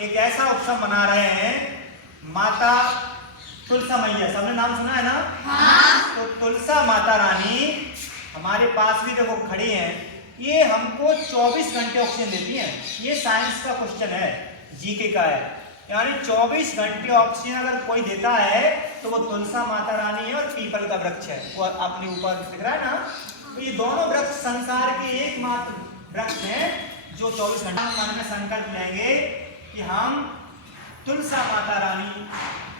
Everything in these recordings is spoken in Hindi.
एक ऐसा उत्सव मना रहे हैं माता तुलसा मैया। सबने नाम सुना है ना? हाँ। तो तुलसा माता रानी हमारे पास भी देखो खड़ी हैं। ये हमको 24 घंटे ऑक्सीजन देती हैं। ये साइंस का क्वेश्चन है, जीके का है। यानी 24 घंटे ऑक्सीजन अगर कोई देता है तो वो तुलसा माता रानी है और पीपल का वृक्ष है। वो अपने ऊपर दिख रहा है ना। तो ये दोनों वृक्ष संसार के एकमात्र वृक्ष हैं जो 24 घंटे मन में संकल्प लेंगे कि हम तुलसा माता रानी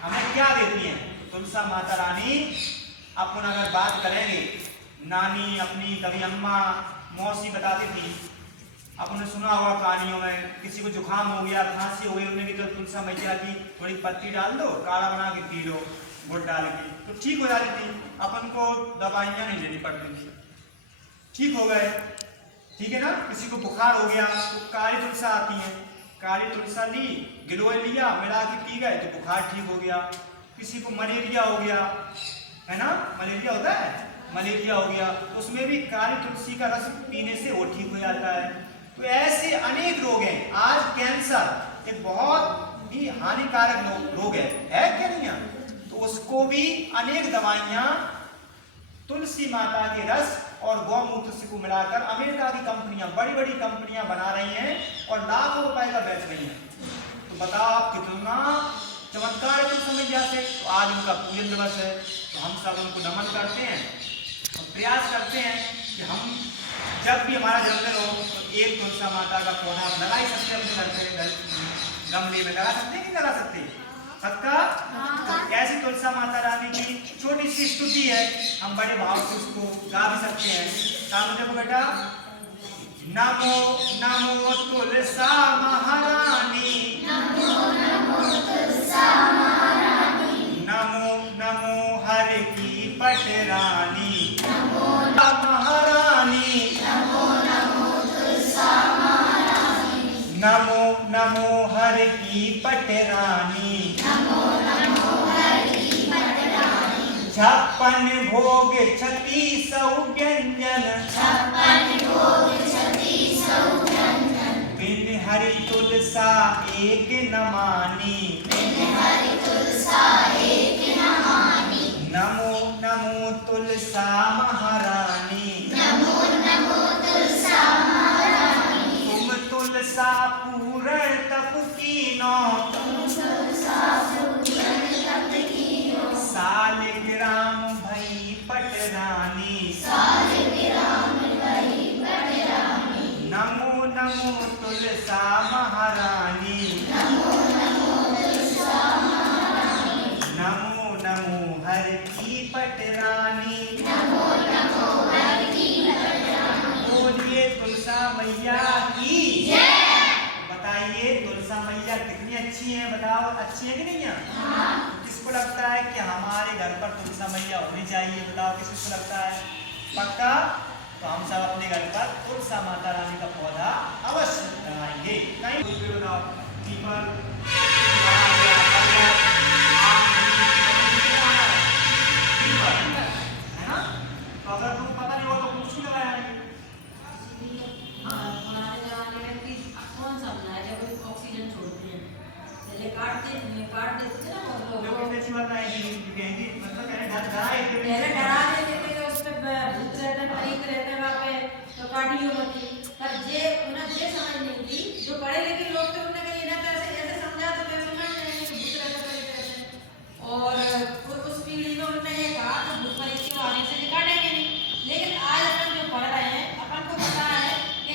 हमें क्या देती हैं। तुलसा माता रानी अपन अगर बात करेंगे, नानी अपनी कभी अम्मा मौसी बताती थी, आपने सुना होगा कहानियों में, किसी को जुकाम हो गया, खांसी हो गई, उन्होंने की तो तुलसा मैया की थोड़ी पत्ती डाल दो, काढ़ा बना के पी लो गुड़ डाल के, तो ठीक हो जाती थी। अपन को दवाइयाँ नहीं लेनी पड़ती थी, ठीक हो गए। ठीक है ना। किसी को बुखार हो गया तो काली तुलसा आती है, काली तुलसा ली, गिलोय लिया, मिला के पी गए तो बुखार ठीक हो गया। किसी को मलेरिया हो गया है ना, मलेरिया होता है, मलेरिया हो गया तो उसमें भी काली तुलसी का रस पीने से वो ठीक हो जाता है। तो ऐसे अनेक रोग हैं। आज कैंसर एक बहुत ही हानिकारक रोग है क्या नहीं है? तो उसको भी अनेक दवाइयां तुलसी माता के रस और गौमूत्र से को मिलाकर अमेरिका की कंपनियां, बड़ी बड़ी कंपनियां बना रही हैं और लाखों रुपए का बेच रही हैं। तो बताओ आप कितना चमत्कार है तुलसी मैया से। तो आज उनका पूजन दिवस है, तो हम सब उनको नमन करते हैं और प्रयास करते हैं कि हम जब भी हमारा जन्मदिन हो तो एक तुलसा माता का पौधा लगा ही सकते हैं, अपने घर पे गमले में लगा सकते हैं कि लगा सकते हैं सबका। तो ऐसी तुलसा माता रानी की छोटी सी स्तुति है, हम बड़े भाव से उसको गा भी सकते हैं। सामने देखो बेटा, नमो नमो तुलसा महारानी, नमो नमो तुलसा महारानी, नमो नमो हर की पटरानी, नमो महारानी, नमो नमो तुलसा महारानी, नमो नमो हर की पटरानी, नमो नमो हर की पटरानी, 56 भोग 36 व्यंजन, 56 भोग 36 व्यंजन, बिन हरि तुलसा एक न मानी, बिन हरि तुलसा एक न मानी, नमो नमो तुलसा महारानी, नमो नमो तुलसा महारानी, तुम तुलसा पूर्ण तप कीनो, तुम तुलसा पूर्ण तप कीनो, सालिग्राम भई पटरानी, सालिग्राम भई पटरानी, नमो नमो तुलसा महारानी, नमो नमो तुलसा महारानी, नमो नमो हर की पटरानी, नमो नमो हर की पटरानी। बोलिए तुलसा मैया की जय। बताइए तुलसा मैया कितनी अच्छी है, बताओ अच्छी है कि नहीं है? हाँ। किसको लगता है कि हमारे घर पर तुलसा मैया होनी चाहिए? बताओ किसको लगता है? पक्का? तो हम सब अपने घर पर तुलसा माता रानी का पौधा अवश्य लगाएंगे। कहीं बताओ पीपल, अगर तुम पता नहीं हो तो कुछ नहीं लगाएंगे। हमारे जमाने में कि कौन सा बनाया जब ऑक्सीजन छोड़ते हैं, पहले काट देते थे ना वो जो कितने अच्छी बात है कि मतलब पहले डरा देते थे उस पे भूत रहते हैं, प्रेत रहते हैं वहाँ पे, तो काटियो मत। पर उन्हें ये समझ नहीं थी, जो पढ़े लिखे लोग थे उन्होंने कहीं ना ऐसे समझा तो कैसे समझ नहीं कि भूत रहते प्रेत रहते। और उस पीढ़ी में उन्होंने ये कहा तो भूत प्रेत के आने से काटेंगे नहीं। लेकिन आज अपन जो पढ़ रहे हैं, अपन को पता है कि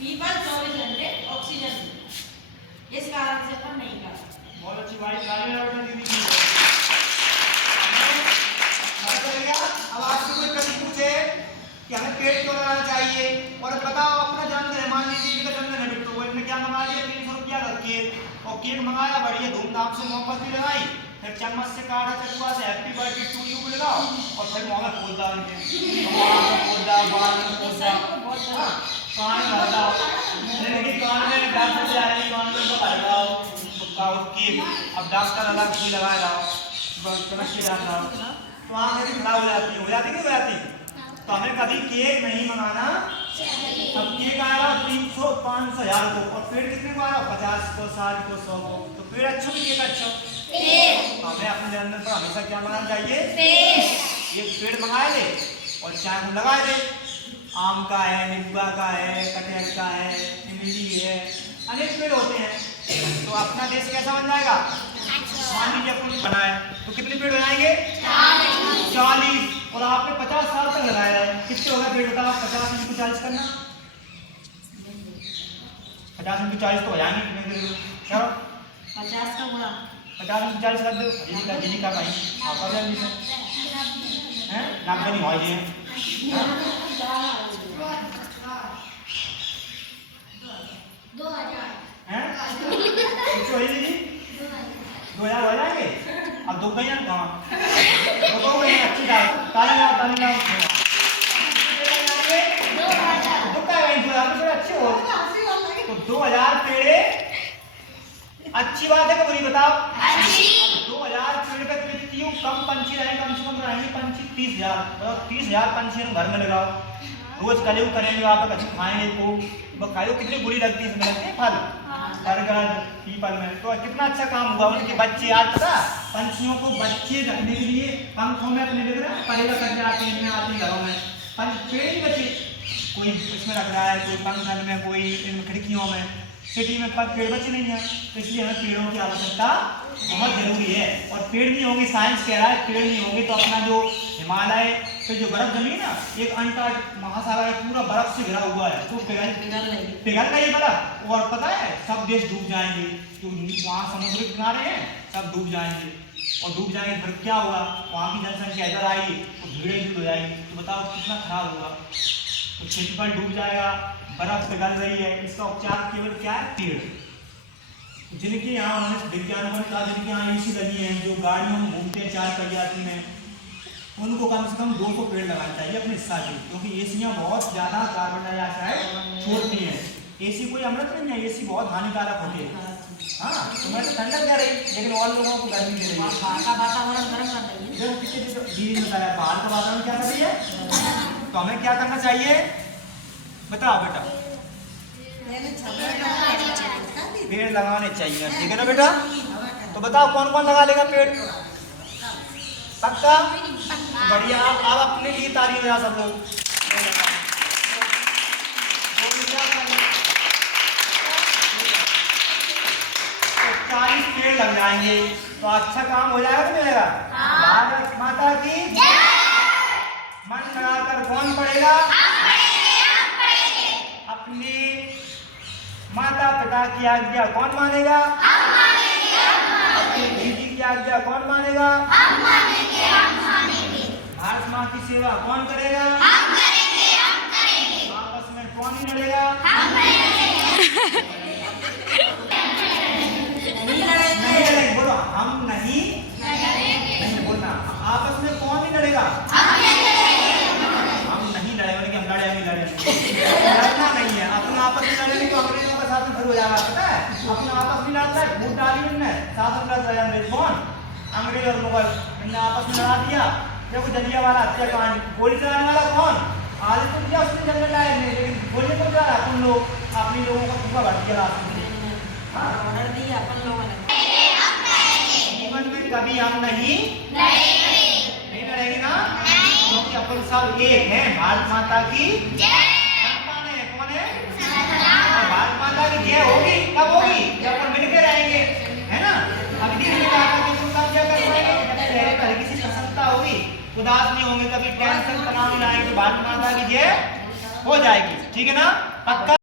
पीपल 24 घंटे ऑक्सीजन, इस कारण से अपन नहीं कर। बहुत अच्छी बात दीदी की। अब आपसे कोई कभी पूछे कि हमें पेड़ क्यों लगाना चाहिए और बताओ अपना जन्मदिन है, मान लीजिए का जन्मदिन है बिट्टू, वो इनने क्या मंगा लिया 300 रुपया का केक, और केक मंगाया बढ़िया धूमधाम से मोमबत्ती लगाई, फिर चम्मच से काढ़ा चटुआ से हैप्पी बर्थडे टू यू को लगाओ और फिर मुंह में फूल डाल के बाल में फूल डाल, कान में डाल, लेकिन कान में डॉक्टर से आए कान में तो लगाओ केक। अब डॉक्टर अलग ही लगा रहा चमच के डाल रहा तो आँखें भी खराब हो जाती है कि हो जाती? तो हमें कभी केक नहीं मंगाना चाहिए। अब केक आ रहा 300, 500, 1000 को, और पेड़ कितने को आ रहा 50 को, 60 को, 100 को। तो पेड़ अच्छा कि केक अच्छा? हमें अपने जन्मदिन पर हमेशा क्या मनाना चाहिए? एक पेड़ मंगा ले और चाय को लगा दे। आम का है, नींबू का है, कटहल का है, इमली है, अनेक पेड़ होते हैं। तो अपना देश कैसा बन जाएगा? मान लीजिए अपन बनाए तो कितने पेड़ बनाएंगे? 40। और आपने 50 साल तक लगाया है, कितने होगा पेड़ बताओ? 50 × 40 करना, 50 × 40 तो हो जाएंगे कितने? चलो 50 का गुणा 50 × 40 कर दो। जी का भाई आप कर जल्दी से हैं, नाम नहीं हो ये हैं? 2000 हो जाएंगे। अब 2 कहीं कहाँ? तो अच्छी बात, ताली लाओ, ताली लाओ। 2000 अच्छे हो तो 2000 पेड़े अच्छी बात है कि बुरी बताओ? 2000 पेड़ पे कितनी कम पंछी रहेंगे? कम से कम रहेंगे पंछी 30,000। मतलब 30,000 पंछी हम घर में लगाओ, रोज कलेऊ करेंगे, आप अच्छे खाएंगे तो खाएंगे। कितनी बुरी लगती है इसमें लगते हैं फल बरगद पीपल में। तो कितना अच्छा काम हुआ उनके बच्चे। आज पता पंछियों को बच्चे रखने के लिए पंखों में अपने लग रहा है परेगा करके आते हैं घरों में, पेड़ बच्चे कोई इसमें रख रहा है, कोई पंखन में, कोई इन खिड़कियों में। सिटी में पेड़ बच्चे नहीं है, तो इसलिए हमें पेड़ों की आवश्यकता बहुत जरूरी है। और पेड़ नहीं होंगे, साइंस कह रहा है पेड़ नहीं होंगे तो अपना जो हिमालय पे जो बर्फ जमी ना, एक अंटार्कटिका महासागर है पूरा बर्फ से घिरा हुआ है, तो पिघल गई बर्फ। और पता है सब देश डूब जाएंगे, जो वहाँ समुद्र के किनारे हैं सब डूब जाएंगे। और डूब जाएंगे फिर क्या होगा? वहाँ की जनसंख्या इधर आएगी तो भीड़ें हो जाएगी। तो बताओ कितना खराब होगा। तो क्षेत्रफल डूब जाएगा, बर्फ पिघल रही है। इसका उपचार केवल क्या है? पेड़। जिनके यहाँ उन्होंने विज्ञानियों ने कहा जिनके यहाँ एसी लगी है, जो गाड़ियों में घूमते हैं 4 पहिया में, उनको कम से कम 200 पेड़ लगाना चाहिए अपने हिस्सा के, क्योंकि एसियाँ बहुत ज़्यादा कार्बन डाइऑक्साइड छोड़ती हैं। एसी कोई अमृत नहीं है, एसी बहुत हानिकारक होती है। हाँ, तुम्हें तो ठंडक दे रही, लेकिन और लोगों को गर्मी दे रही है। वातावरण गर्म कर रही है। बाहर का वातावरण क्या कर रही है? तो हमें क्या करना चाहिए बताओ बेटा? पेड़ लगाने चाहिए, ठीक है ना बेटा? तो बताओ कौन कौन लगा लेगा पेड़? पक्का? बढ़िया। अब अपने लिए ताली बजा सब लोग। 40 पेड़ लग जाएंगे तो अच्छा काम हो जाएगा कि नहीं होगा? भारत माता की मन लगाकर कौन पढ़ेगा? अपने माता पिता की आज्ञा कौन मानेगा? अपनी दीदी की आज्ञा कौन मानेगा? भारत माँ की सेवा कौन करेगा? आपस में कौन ही लड़ेगा? नहीं लड़ेंगे, बोलो हम नहीं बोलना। आपस में कौन ही लड़ेगा? हम नहीं लड़ेंगे, हम लड़ेंगे। लड़ना नहीं है, अपना आपस में लड़ेंगे तो अंग्रेजों का शासन फिर हो जाएगा। पता है अपना आपस में लड़ता है, वोट डाली उनने, शासन लड़ रहे अंग्रेज। कौन? अंग्रेज और मुगल। इनने आपस में लड़ा दिया। देखो जलियांवाला हत्याकांड, गोली चलाने वाला कौन? आज तो क्या उसने जंगल लाए नहीं, लेकिन गोली को चला अपन लोग अपने लोगों को पूरा भर दिया रास्ते में। ऑर्डर दिया अपन लोगों ने। जीवन में कभी हम नहीं लड़ेंगे ना, क्योंकि अपन सब एक हैं। भारत माता की संतान है। कौन है? भारत माता की जय होगी। कब होगी? जब अपन मिलकर रहेंगे, है ना? अभी धीरे धीरे आकर के तुम सब क्या कर पाएंगे? हल्की सी प्रसन्नता होगी, उदास नहीं होंगे, कभी टेंशन तनाव नहीं लाएंगे, तो भारत माता की जय हो जाएगी। ठीक है ना? पक्का?